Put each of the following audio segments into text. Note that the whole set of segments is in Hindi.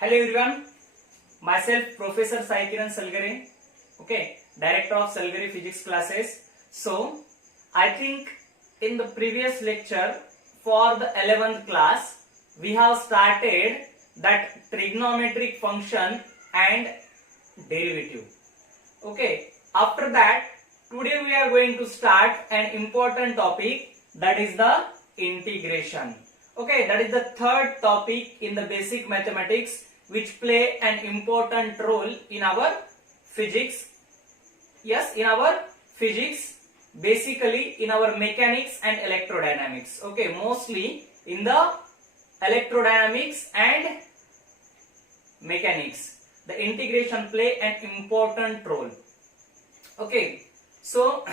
Hello everyone, myself Professor Sai Kiran Salgare, okay, Director of Salgare Physics classes. So, I think in the previous lecture for the 11th class, we have started that trigonometric function and derivative. Okay, after that, today we are going to start an important topic, that is the integration. Okay, that is the third topic in the basic mathematics which play an important role in our physics. Yes, in our physics, basically in our mechanics and electrodynamics. Okay, mostly in the electrodynamics and mechanics, the integration play an important role. Okay, so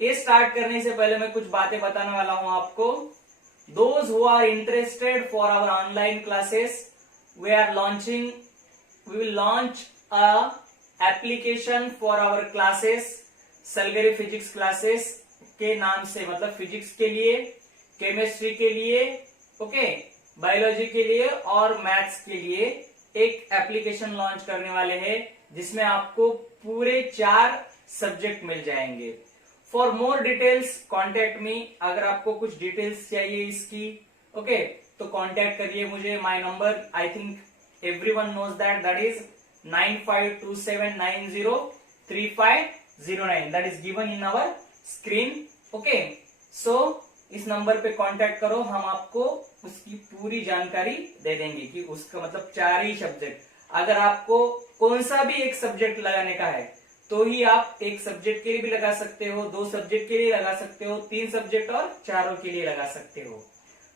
ये स्टार्ट करने से पहले मैं कुछ बातें बताने वाला हूं आपको. Those who are interested for our online classes, we will launch a application for our classes, Salgari physics classes के नाम से, मतलब फिजिक्स के लिए, केमिस्ट्री के लिए, ओके, बायोलॉजी के लिए और मैथ्स के लिए एक एप्लीकेशन लॉन्च करने वाले हैं जिसमें आपको पूरे 4 सब्जेक्ट मिल जाएंगे. For more details contact me. अगर आपको कुछ डिटेल्स चाहिए इसकी, ओके, तो कॉन्टेक्ट करिए मुझे. My number I think everyone knows that is 9527903509. That is given in our screen. Okay, so इस नंबर पे कांटेक्ट करो, हम आपको उसकी पूरी जानकारी दे देंगे कि उसका मतलब 4 ही सब्जेक्ट. अगर आपको कौन सा भी एक सब्जेक्ट लगाने का है तो ही आप एक सब्जेक्ट के लिए भी लगा सकते हो, 2 सब्जेक्ट के लिए लगा सकते हो, 3 सब्जेक्ट और 4 के लिए लगा सकते हो.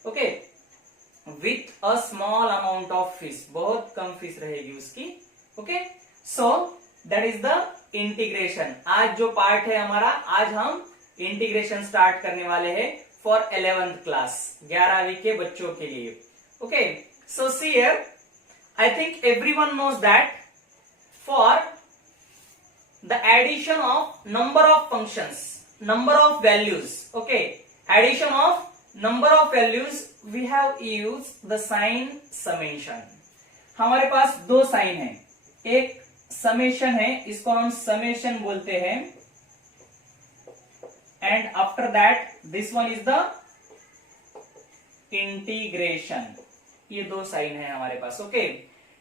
Okay, with a small amount of fees, बहुत कम फीस रहेगी उसकी. Okay, so that is the integration. आज जो पार्ट है हमारा, आज हम इंटीग्रेशन स्टार्ट करने वाले हैं फॉर 11th क्लास, 11वीं के बच्चों के लिए. Okay, so see here, I think everyone knows that for the addition of number of functions, number of values, okay, addition of number of values, we have used the sign summation. हमारे पास 2 साइन है, एक समेशन है, इसको हम समेशन बोलते हैं, and after that this one is the integration. ये 2 साइन है हमारे पास. ओके,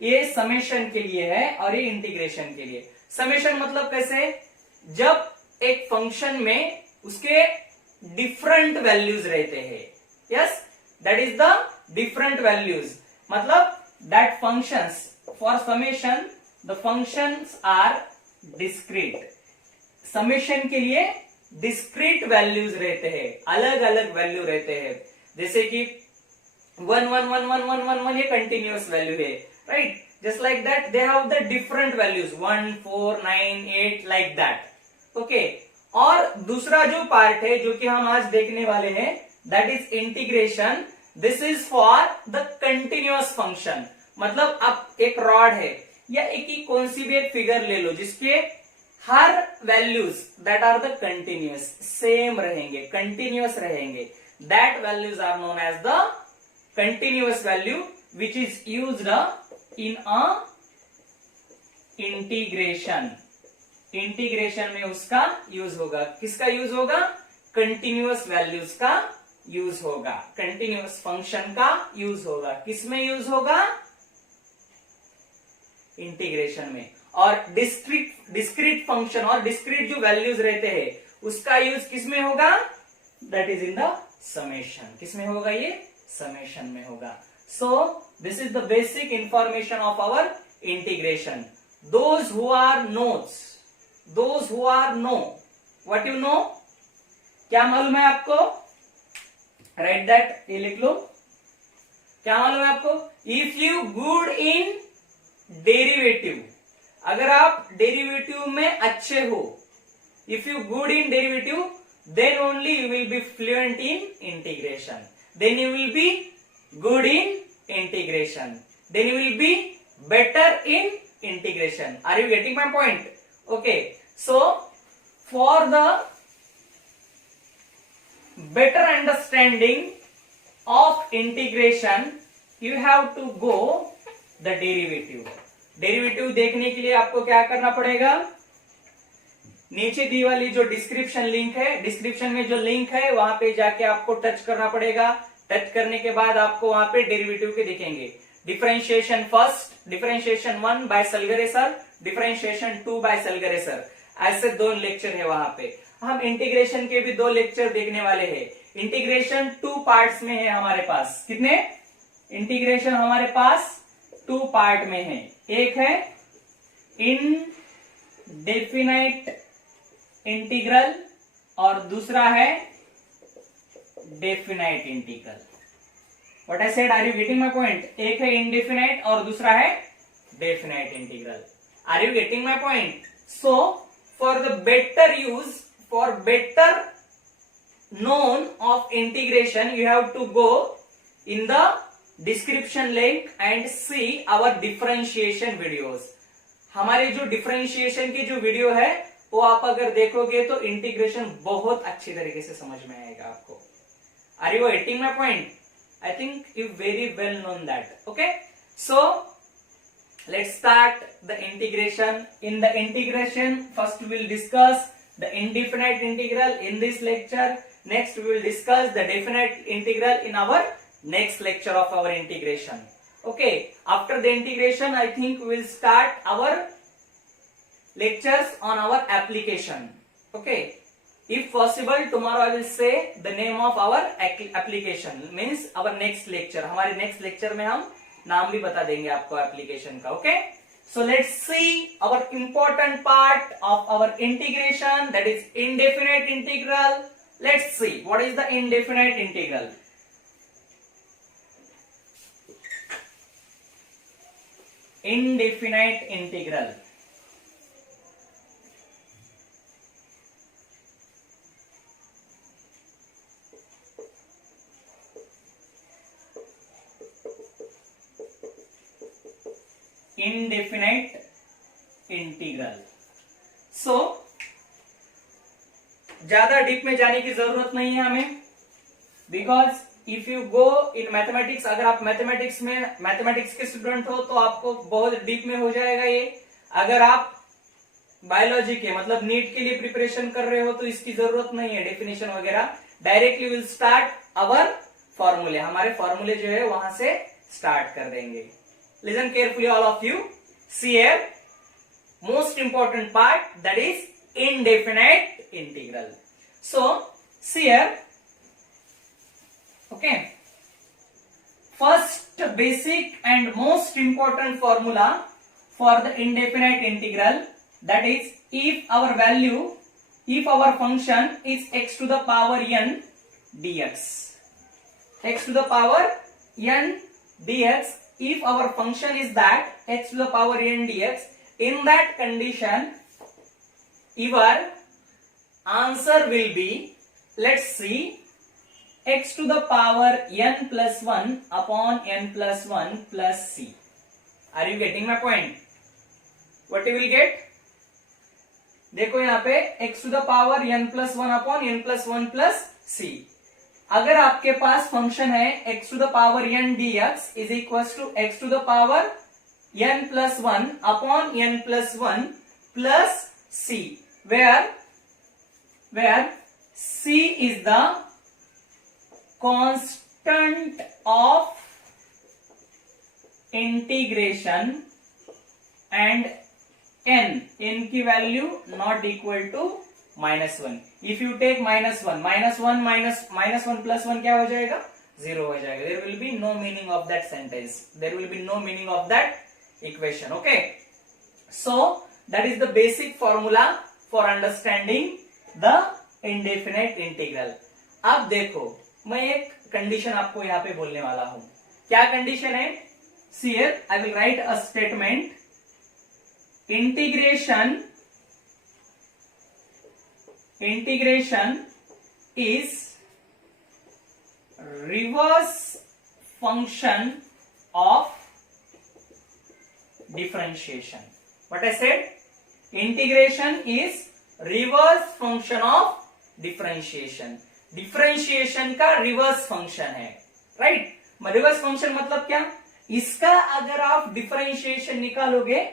ये समेशन के लिए है और ये इंटीग्रेशन के लिए. समेशन मतलब कैसे, जब एक फंक्शन में उसके डिफरेंट वैल्यूज रहते हैं. Yes, that is the different values, मतलब that functions for summation the functions are discrete. Summation के लिए डिस्क्रीट वैल्यूज रहते हैं, अलग अलग वैल्यू रहते हैं. जैसे कि 1 1 1 1 1 1 1 ये कंटिन्यूअस वैल्यू है, right. Just like that, they have the different values 1, 4, 9, 8 like that. Okay. और दूसरा जो पार्ट है जो कि हम आज देखने वाले हैं, that is integration. This is for the continuous function. मतलब आप एक रॉड है या एक ही कौन सी भी एक फिगर ले लो जिसके हर values that are the continuous same रहेंगे, कंटिन्यूअस रहेंगे. That values are known as the continuous value which is used in a integration. Integration में उसका यूज होगा. किसका यूज होगा? कंटिन्यूअस वैल्यूज का यूज होगा, कंटिन्यूअस फंक्शन का यूज होगा. किसमें यूज होगा? इंटीग्रेशन में. और डिस्क्रीट फंक्शन और डिस्क्रीट जो वैल्यूज रहते हैं उसका यूज किसमें होगा? That is in the summation. किसमें होगा? ये समेशन में होगा. So this is the basic information of our integration. Those who are knows, those who are know, what you know? क्या मालूम है आपको? Write that, ये लिख लो. क्या मालूम है आपको? If you good in derivative, अगर आप डेरिवेटिव में अच्छे हो, if you good in derivative, then only you will be fluent in integration. Then you will be good in integration. Then you will be better in integration. Are you getting my point? Okay. So for the better understanding of integration, you have to go the derivative. Derivative देखने के लिए आपको क्या करना पड़ेगा, नीचे दी वाली जो डिस्क्रिप्शन लिंक है, डिस्क्रिप्शन में जो लिंक है वहां पे जाके आपको टच करना पड़ेगा। टच करने के बाद आपको वहां पे डेरिवेटिव के दिखेंगे। Differentiation first, differentiation 1 by Salgare sir, differentiation 2 by Salgare sir, ऐसे 2 लेक्चर है वहां पे। हम इंटीग्रेशन के भी 2 लेक्चर देखने वाले हैं। इंटीग्रेशन 2 पार्ट्स में है हमारे पास। कितने इंटीग्रेशन हमारे पास 2 पार्ट में है। एक है इनडेफिनाइट इंटीग्रल और दूसरा है definite integral. What I said, are you getting my point? एक है इनडेफिनाइट और दूसरा है definite integral. Are you getting my point? So for the better use, for better known of integration, you have to go in the description link and see our differentiation videos. हमारे जो डिफरेंशिएशन की जो वीडियो है वो आप अगर देखोगे तो इंटीग्रेशन बहुत अच्छी तरीके से समझ में आएगा आपको। Are you getting my point? I think you very well known that. Okay, so let's start the integration. In the integration, first we will discuss the indefinite integral in this lecture. Next we will discuss the definite integral in our next lecture of our integration. Okay, after the integration I think we will start our lectures on our application. Okay, if possible tomorrow I will say the name of our application, means our next lecture. हमारे next lecture में हम नाम भी बता देंगे आपको एप्लीकेशन का। Okay, so let's see our important part of our integration, that is indefinite integral. Let's see what is the indefinite integral. Indefinite integral indefinite integral. So ज्यादा डीप में जाने की जरूरत नहीं है हमें, because if you go in mathematics, अगर आप मैथमेटिक्स में मैथमेटिक्स के स्टूडेंट हो तो आपको बहुत डीप में हो जाएगा ये। अगर आप बायोलॉजी के मतलब नीट के लिए प्रिपरेशन कर रहे हो तो इसकी जरूरत नहीं है डेफिनेशन वगैरह। डायरेक्टली विल स्टार्ट अवर फॉर्मूले, हमारे फॉर्मूले जो है वहां से स्टार्ट कर देंगे। Listen carefully all of you. See here, most important part, that is indefinite integral. So see here, okay, first basic and most important formula for the indefinite integral, that is if our value, if our function is x to the power n dx, x to the power n dx, if our function is that x to the power n dx, in that condition your answer will be, let's see, x to the power n plus 1 upon n plus 1 plus c. Are you getting my point? What you will get? देखो यहाँ पे x to the power n plus 1 upon n plus 1 plus c. अगर आपके पास फंक्शन है x to the power n dx is equals to x to the power n plus 1 upon n plus 1 plus c, where c is the constant of integration and n की value not equal to -1. If you take -1 plus 1 क्या हो जाएगा? 0 हो जाएगा. There will be no meaning of that sentence. There will be no meaning of that equation. Okay. So that is the basic formula for understanding the indefinite integral. अब देखो, मैं एक कंडीशन आपको यहाँ पे बोलने वाला हूं. क्या कंडीशन है? See here, I will write a statement. Integration is reverse function of differentiation. What I said? Integration is reverse function of differentiation. Differentiation का reverse function है, right? Reverse function मतलब क्या? इसका अगर आप डिफरेंशिएशन निकालोगे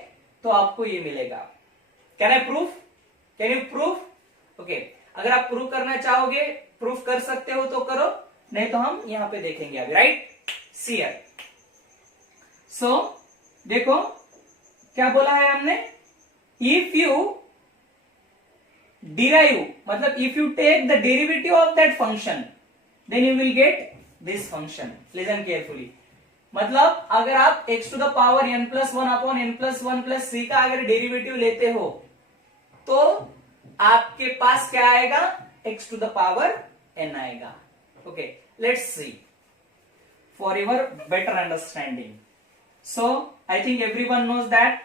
तो आपको ये मिलेगा। Can I proof? Can you proof? Okay, अगर आप प्रूफ करना चाहोगे, प्रूफ कर सकते हो तो करो, नहीं तो हम यहां पे देखेंगे अभी, राइट? See here. सो देखो क्या बोला है हमने, इफ यू डिराइव, मतलब if you take the derivative of that function then you will get this function. Listen carefully, मतलब अगर आप x to the power n plus one upon n plus one plus C का अगर डेरिवेटिव लेते हो तो आपके पास क्या आएगा, x to the power n आएगा। Okay, let's see for your better understanding. So I think everyone knows that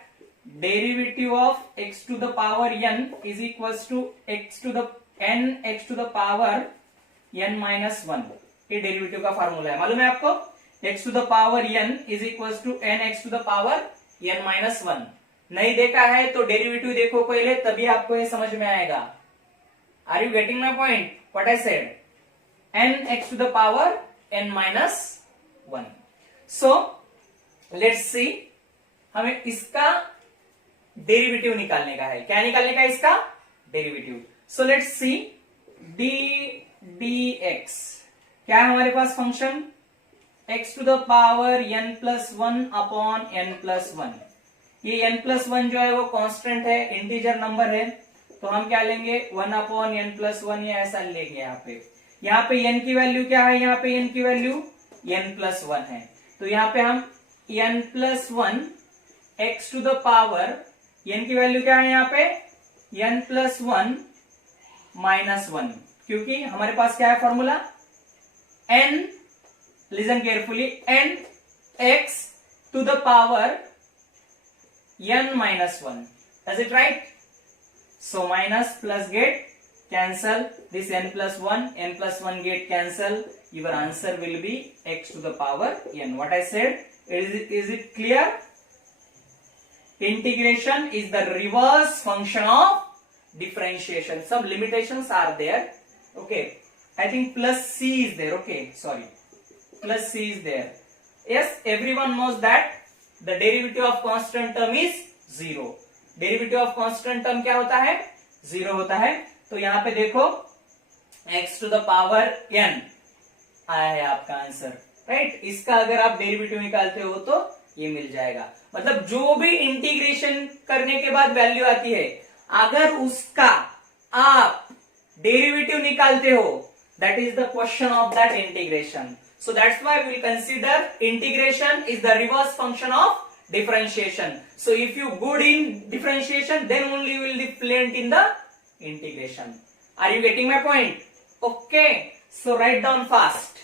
derivative of x to the power n is equals to x to the n x to the power n minus one. ये डेरिवेटिव का फॉर्मूला है, मालूम है आपको? x to the power n is equals to n x to the power n minus one. नहीं देखा है तो डेरिवेटिव देखो पहले, तभी आपको ये समझ में आएगा। Are you getting my point? What I said, n x to the power n minus one. So let's see, हमें इसका डेरिवेटिव निकालने का है। क्या निकालने का है? इसका derivative. So let's see d dx, क्या है हमारे पास फंक्शन, x to the power n plus one upon n plus one. ये n प्लस वन जो है वो कांस्टेंट है, इंटीजर नंबर है, तो हम क्या लेंगे, 1 अपॉन n प्लस वन, ये ऐसा लेंगे। यहाँ पे n की वैल्यू क्या है, यहाँ पे n की वैल्यू n प्लस वन है, तो यहाँ पे हम n plus one x to the power, n की वैल्यू क्या है यहाँ पे, n plus one minus one, क्योंकि हमारे पास क्या है formula, n, listen carefully, n x to the power n minus one. Is it right? So minus plus get cancel, this n plus one get cancel, your answer will be x to the power n. What I said, is it clear? Integration is the reverse function of differentiation. Some limitations are there. Okay, I think plus c is there. Okay, sorry, plus c is there. Yes, everyone knows that the derivative of constant term is zero. Derivative of constant term क्या होता है, जीरो होता है। तो यहां पे देखो x to the power n आया है आपका आंसर, राइट? इसका अगर आप डेरिवेटिव निकालते हो तो ये मिल जाएगा। मतलब जो भी इंटीग्रेशन करने के बाद वैल्यू आती है, अगर उसका आप डेरिवेटिव निकालते हो, that is the question of that integration. So that's why we will consider integration is the reverse function of differentiation. So if you good in differentiation, then only you will be fluent in the integration. Are you getting my point? Okay, so write down fast.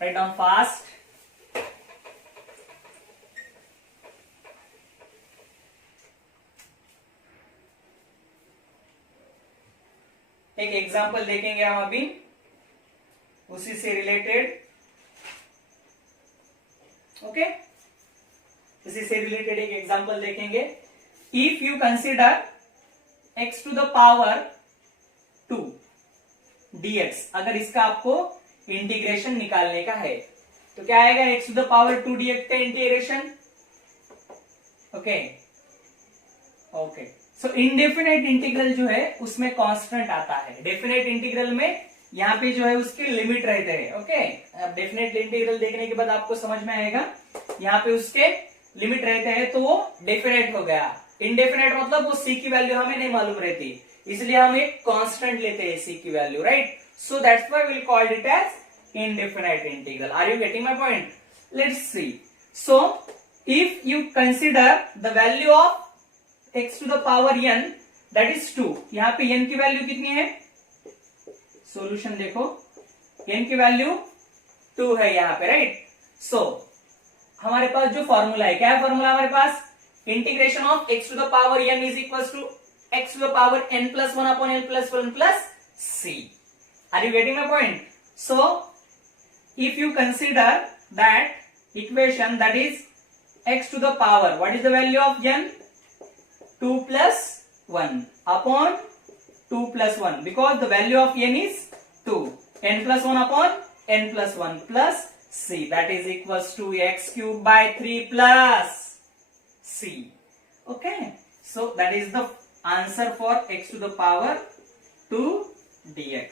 Write down fast. एक एग्जाम्पल देखेंगे हम अभी, उसी से रिलेटेड। ओके, इसी से रिलेटेड एक एग्जाम्पल देखेंगे। If you consider x to the power 2 dx, अगर इसका आपको इंटीग्रेशन निकालने का है तो क्या आएगा, x to the power 2 dx का integration. Okay okay, so indefinite integral जो है उसमें कांस्टेंट आता है। डेफिनेट इंटीग्रल में यहाँ पे जो है उसके लिमिट रहते हैं। ओके, अब डेफिनेट इंटीग्रल देखने के बाद आपको समझ में आएगा, यहाँ पे उसके लिमिट रहते हैं तो वो डेफिनेट हो गया। इनडेफिनेट मतलब वो c की वैल्यू हमें नहीं मालूम रहती, इसलिए हम एक कांस्टेंट लेते हैं c की वैल्यू, right? So that's why we will call it as indefinite integral. Are you getting my point? Let's see. So if you consider the value of x to the power n, that is 2। यहाँ पे n की वैल्यू कितनी है, सॉल्यूशन देखो, n की वैल्यू 2 है यहाँ पे, राइट? सो हमारे पास जो फॉर्मूला है, क्या है फॉर्मूला हमारे पास, integration of x to the power n is equal to x to the power n plus one upon n plus one plus c। Are you getting my point? So if you consider that equation, that is x to the power, what is the value of n, 2 plus 1 upon 2 plus 1 because the value of n is 2. N plus 1 upon n plus 1 plus c, that is equals to x cube by 3 plus c. Okay, so that is the answer for x to the power 2 dx.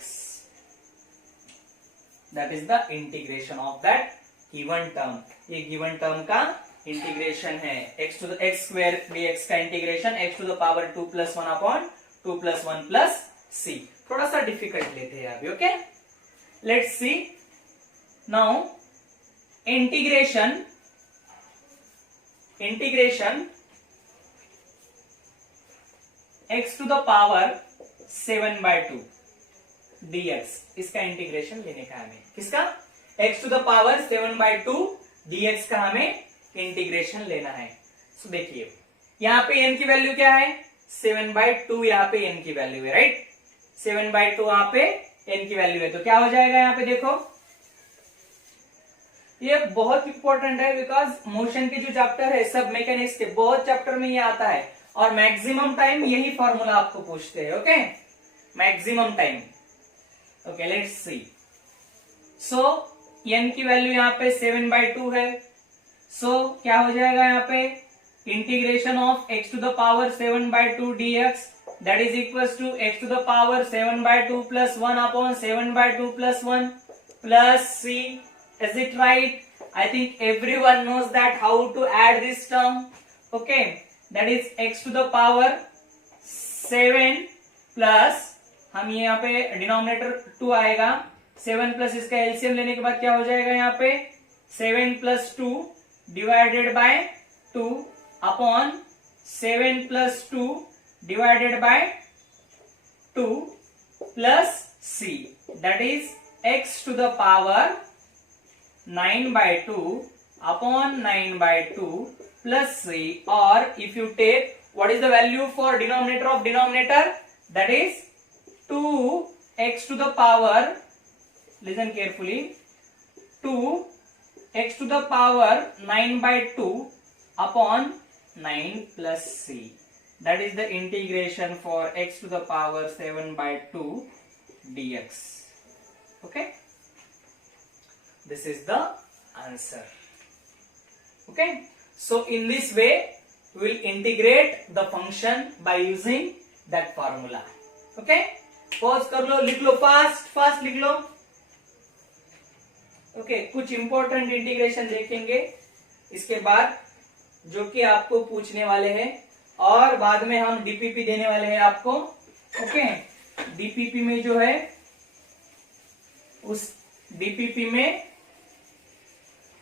That is the integration of that given term. ये given term का इंटीग्रेशन है x to the x square dx का integration x to the power 2 plus 1 upon 2 plus 1 plus c. थोड़ा सा डिफिकल्ट लेते हैं अभी. Okay, let's C now integration x to the power 7/2 dx. इसका इंटीग्रेशन लेने का हमें, किसका? x to the power 7/2 dx का हमें इंटीग्रेशन लेना है. सो देखिए यहाँ पे n की वैल्यू क्या है? 7/2. यहाँ पे n की वैल्यू है, राइट? 7/2 यहाँ पे n की वैल्यू है, तो क्या हो जाएगा यहाँ पे? देखो ये बहुत इंपॉर्टेंट है बिकॉज मोशन के जो चैप्टर है सब मैकेनिक्स के बहुत चैप्टर में ये आता है और मैक्सिमम टाइम यही फॉर्मूला आपको पूछते हैं. Okay, maximum time. Okay, let's see. So n की वैल्यू यहाँ पे 7/2 है. सो क्या हो जाएगा यहाँ पे? Integration of x to the power 7/2 dx that is equals to x to the power 7/2 plus 1 upon 7/2 plus 1 plus c. Is it right? I think everyone knows that how to add this term. Okay, that is x to the power 7 plus, हम यहाँ पे डिनोमिनेटर 2 आएगा, 7 प्लस इसका एलसीएम लेने के बाद क्या हो जाएगा यहाँ पे? 7 plus 2 divided by 2 upon 7 plus 2 divided by 2 plus c. That is x to the power 9/2 upon 9/2 plus c, or if you take what is the value for denominator of denominator, that is 2x to the power, listen carefully, 2x to the power 9/2 upon 9 plus c. That is the integration for x to the power 7/2 dx. Okay, this is the answer. Okay, so in this way we will integrate the function by using that formula. Okay, pause कर लो, लिख लो, फास्ट लिख लो. ओके, कुछ इंपॉर्टेंट इंटीग्रेशन देखेंगे इसके बाद जो कि आपको पूछने वाले हैं और बाद में हम डीपीपी देने वाले हैं आपको. ओके, डीपीपी में जो है उस डीपीपी में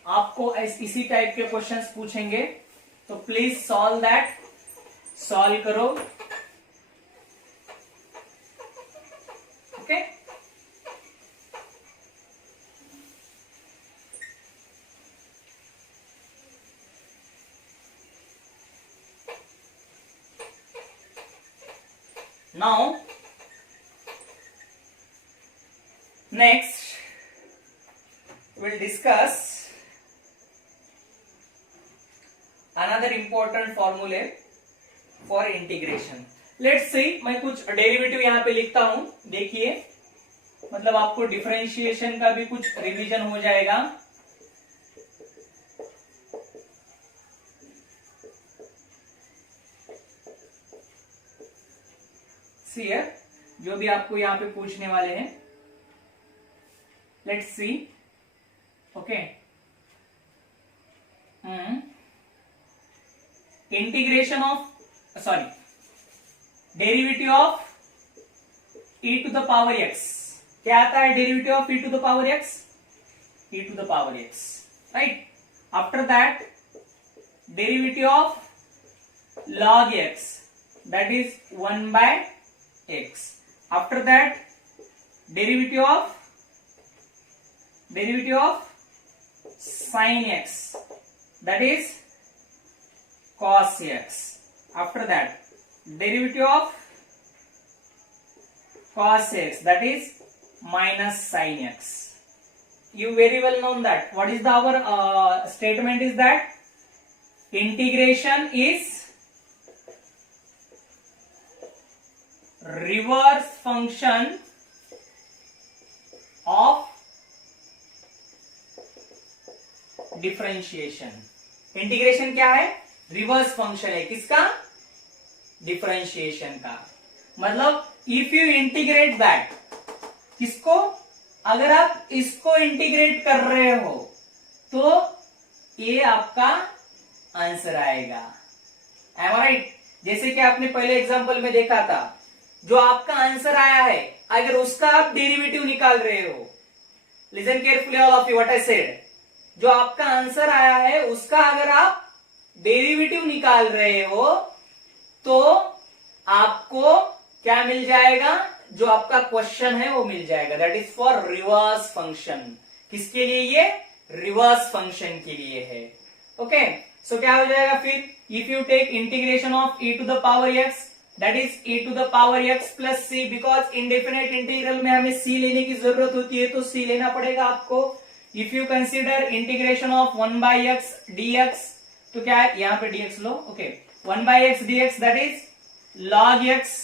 आपको इसी टाइप के क्वेश्चंस पूछेंगे, तो प्लीज सॉल्व दैट. सॉल्व करो. Okay, now next we'll discuss another important formula for integration. Let's see, मैं कुछ डेरिवेटिव यहाँ पे लिखता हूं, देखिए, मतलब आपको डिफरेंशिएशन का भी कुछ रिवीजन हो जाएगा. सी जो भी आपको यहाँ पे पूछने वाले हैं. Let's see. Okay, integration of derivative of e to the power x. क्या आता है derivative of e to the power x? e to the power x, right? After that derivative of log x, that is 1/x. After that derivative of sin x, that is cos x. After that derivative of cos x, that is minus sin x. You very well know that what is the our statement is that integration is reverse function of differentiation. Integration क्या है? रिवर्स फंक्शन है किसका? डिफरेंशिएशन का। मतलब इफ यू इंटीग्रेट दैट, किसको? अगर आप इसको इंटीग्रेट कर रहे हो तो ये आपका आंसर आएगा। एम आई राइट? जैसे कि आपने पहले एग्जांपल में देखा था, जो आपका आंसर आया है अगर उसका आप डेरिवेटिव निकाल रहे हो, listen carefully all of you what I said, जो आपका आंसर आया है उसका अगर आप डेरिवेटिव निकाल रहे हो तो आपको क्या मिल जाएगा? जो आपका क्वेश्चन है वो मिल जाएगा। That is for reverse function. किसके लिए? ये रिवर्स फंक्शन के लिए है। ओके, सो क्या हो जाएगा फिर? If you take integration of e to the power x, that is e to the power x plus c, because indefinite integral में हमें c लेने की जरूरत होती है तो c लेना पड़ेगा आपको। If you consider integration of 1/x dx, तो क्या है? यहां पे dx लो। Okay, 1/x dx that is log x।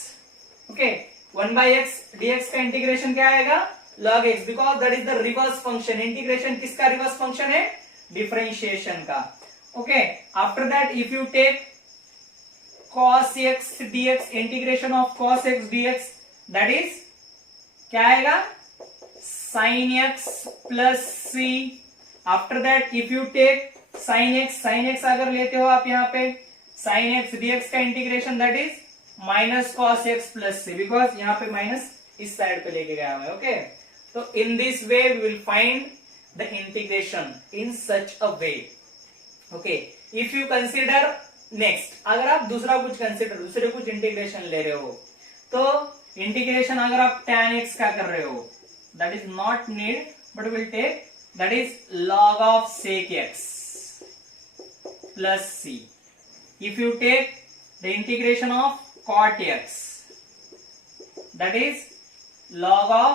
Okay, 1/x dx का इंटीग्रेशन क्या आएगा? log x, because that is the reverse function. Integration किसका रिवर्स फंक्शन है? डिफरेंशिएशन का। Okay, after that if you take cos x dx, integration of cos x dx that is क्या आएगा? sin x plus c। After that if you take sin x अगर लेते हो आप यहाँ पे sin x dx का integration that is minus cos x plus c, because यहाँ पे माइनस इस साइड पे लेके गया हमें। ओके, तो in this way we will find the integration in such a way. Okay, if you consider next, अगर आप दूसरा कुछ इंटीग्रेशन ले रहे हो तो इंटीग्रेशन अगर आप tan x का कर रहे हो that is not need, but will take that is log of sec x plus c. If you take the integration of cot x, that is log of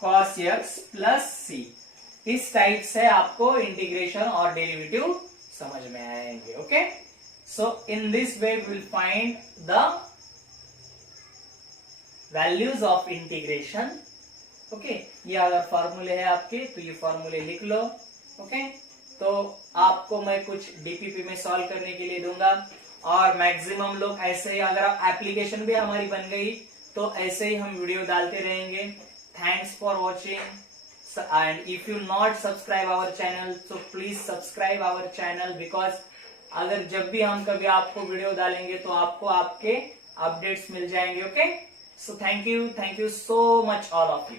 cos x plus c. इस टाइप से आपको इंटीग्रेशन और डेरिवेटिव समझ में आएंगे। Okay, so in this way we will find the values of integration. Okay, ये अगर फॉर्मूले है आपके तो ये फॉर्मूले लिख लो। ओके, तो आपको मैं कुछ डीपीपी में सॉल्व करने के लिए दूंगा और मैक्सिमम लोग ऐसे ही, अगर आप एप्लीकेशन भी हमारी बन गई तो ऐसे ही हम वीडियो डालते रहेंगे। Thanks for watching and if you not subscribe our channel तो please subscribe our channel, because अगर जब भी हम कभी आपको वीडियो डालेंगे तो आपको आपके अपडेट्स मिल जाएंगे। Okay, so thank you so much all of you.